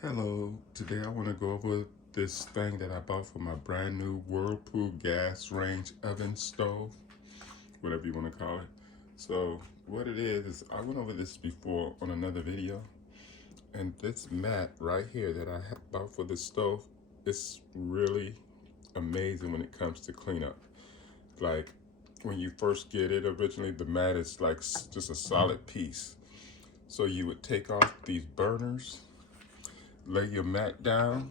Hello, today I want to go over this thing that I bought for my brand new Whirlpool gas range oven stove, whatever you want to call it. So what it is I went over this before on another video, and this mat right here that I bought for this stove is really amazing when it comes to cleanup. Like when you first get it originally, the mat is like just a solid piece. So you would take off these burners, lay your mat down.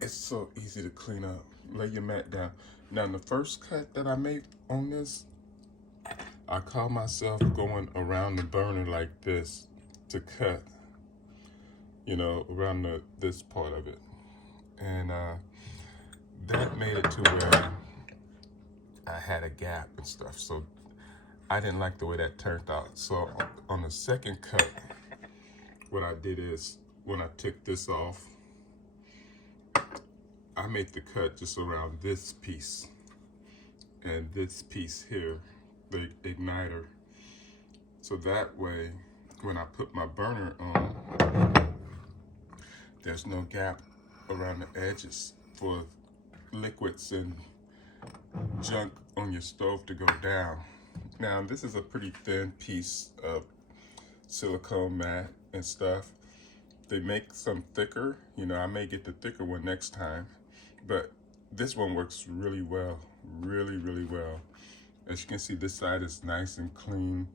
It's so easy to clean up. Lay your mat down. Now, the first cut that I made on this, I caught myself going around the burner like this to cut, around this part of it. And that made it to where I had a gap and stuff. So I didn't like the way that turned out. So on the second cut, what I did is when I took this off, I made the cut just around this piece and this piece here, the igniter. So that way, when I put my burner on, there's no gap around the edges for liquids and junk on your stove to go down. Now, this is a pretty thin piece of silicone mat and stuff. They make some thicker, I may get the thicker one next time, but this one works really well, really well. As you can see, this side is nice and clean.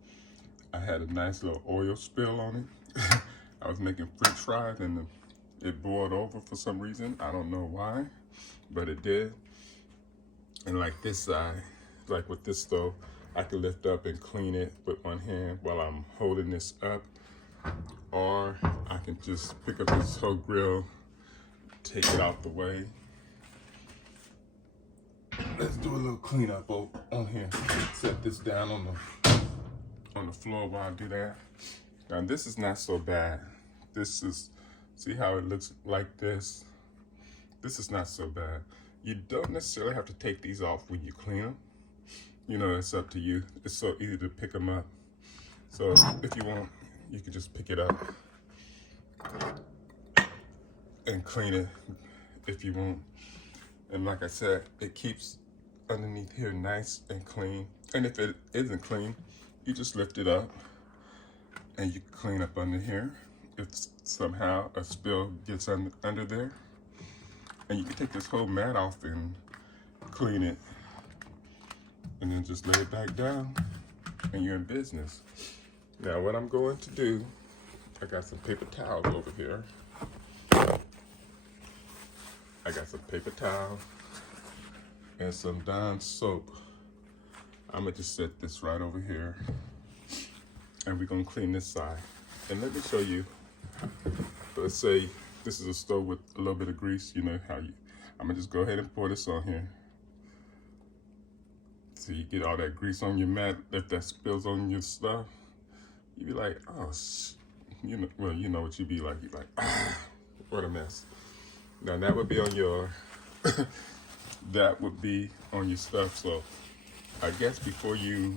I had a nice little oil spill on it. I was making French fries and it boiled over for some reason. I don't know why, but it did. And like this side, like with this stove, I can lift up and clean it with one hand while I'm holding this up. Or I can just pick up this whole grill, take it out the way. Let's do a little cleanup on here. Set this down on the floor while I do that. Now this is not so bad. This is, see how it looks like this? This is not so bad. You don't necessarily have to take these off when you clean them. It's up to you. It's so easy to pick them up. So if you want, you can just pick it up and clean it if you want. And like I said, it keeps underneath here nice and clean. And if it isn't clean, you just lift it up and you can clean up under here. If somehow a spill gets under there, and you can take this whole mat off and clean it, and then just lay it back down, and you're in business. Now what I'm going to do, I got some paper towels over here. I got some paper towels and some Dawn soap. I'm gonna just set this right over here, and we're gonna clean this side. And let me show you, let's say this is a stove with a little bit of grease, I'm gonna just go ahead and pour this on here. So you get all that grease on your mat. If that spills on your stuff, you'd be like, oh, you know what you'd be like. You'd be like, ah, what a mess. Now that would be on your, that would be on your stuff. So I guess before you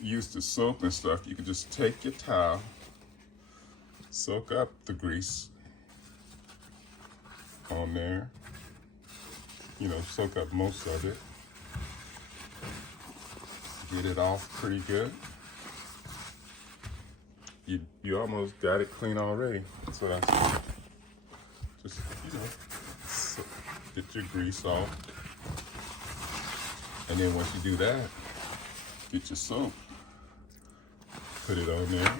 use the soap and stuff, you could just take your towel, soak up the grease on there, soak up most of it. Get it off pretty good. You almost got it clean already. So that's just, so get your grease off. And then once you do that, get your soap. Put it on there.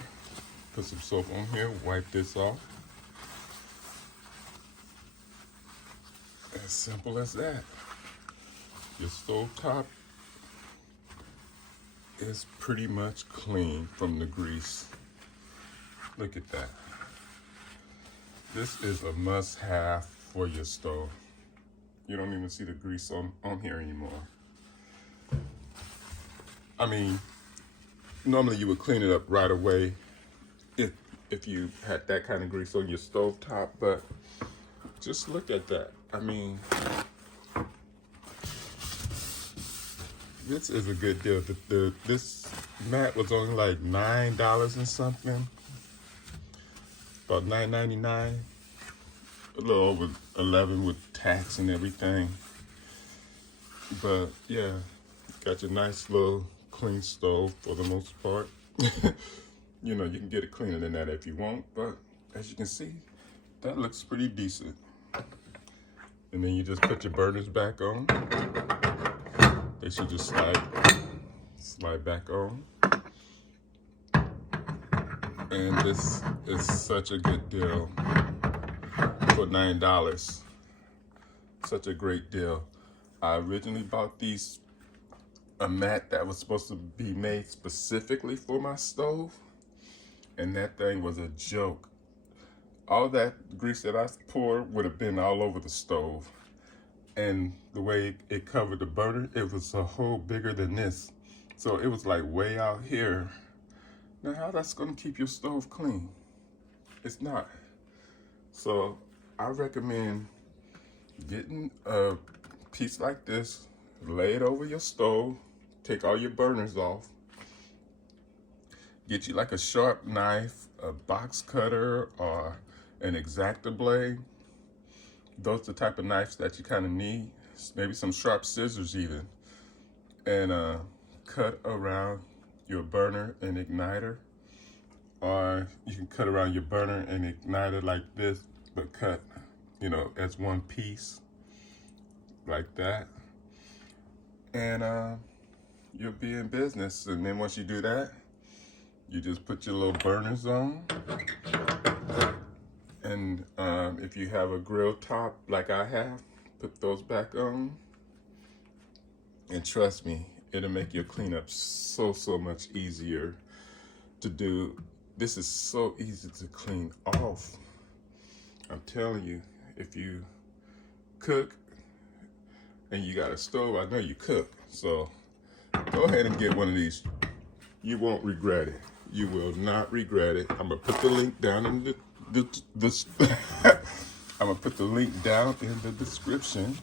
Put some soap on here, wipe this off. As simple as that. Your stove top is pretty much clean from the grease. Look at that. This is a must-have for your stove. You don't even see the grease on here anymore. I mean, normally you would clean it up right away if you had that kind of grease on your stove top, but just look at that. I mean, this is a good deal. This mat was only like $9 and something. about $9.99, a little over 11 with tax and everything. But yeah, got your nice little clean stove for the most part. You know, you can get it cleaner than that if you want, but as you can see, that looks pretty decent. And then you just put your burners back on. They should just slide back on. And this is such a good deal for $9. Such a great deal. I originally bought a mat that was supposed to be made specifically for my stove, and that thing was a joke. All that grease that I poured would have been all over the stove. And the way it covered the burner, it was a hole bigger than this. So it was like way out here. Now how that's gonna keep your stove clean? It's not. So I recommend getting a piece like this, lay it over your stove, take all your burners off, get you like a sharp knife, a box cutter, or an X-Acto blade. Those are the type of knives that you kind of need. Maybe some sharp scissors even. And cut around your burner and igniter. Or you can cut around your burner and igniter like this, but cut, you know, as one piece, like that. And you'll be in business. And then once you do that, you just put your little burners on. And if you have a grill top like I have, put those back on. And trust me, it'll make your cleanup so much easier to do. This is so easy to clean off. I'm telling you, if you cook and you got a stove, I know you cook. So go ahead and get one of these. You won't regret it. You will not regret it. I'm gonna put the link down in the I'm gonna put the link down in the description.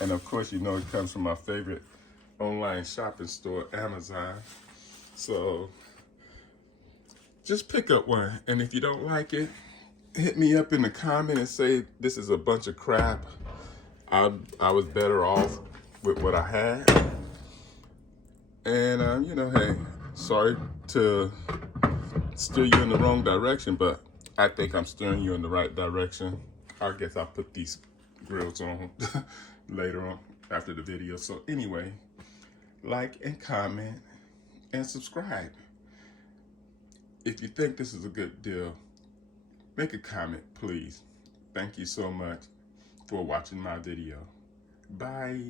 And of course, you know it comes from my favorite online shopping store, Amazon. So just pick up one. And if you don't like it, hit me up in the comment and say this is a bunch of crap. I was better off with what I had. And you know, hey, sorry to steer you in the wrong direction, but I think I'm steering you in the right direction. I guess I'll put these grills on later on after the video. So anyway, like and comment and subscribe. If you think this is a good deal, make a comment, please. Thank you so much for watching my video. Bye.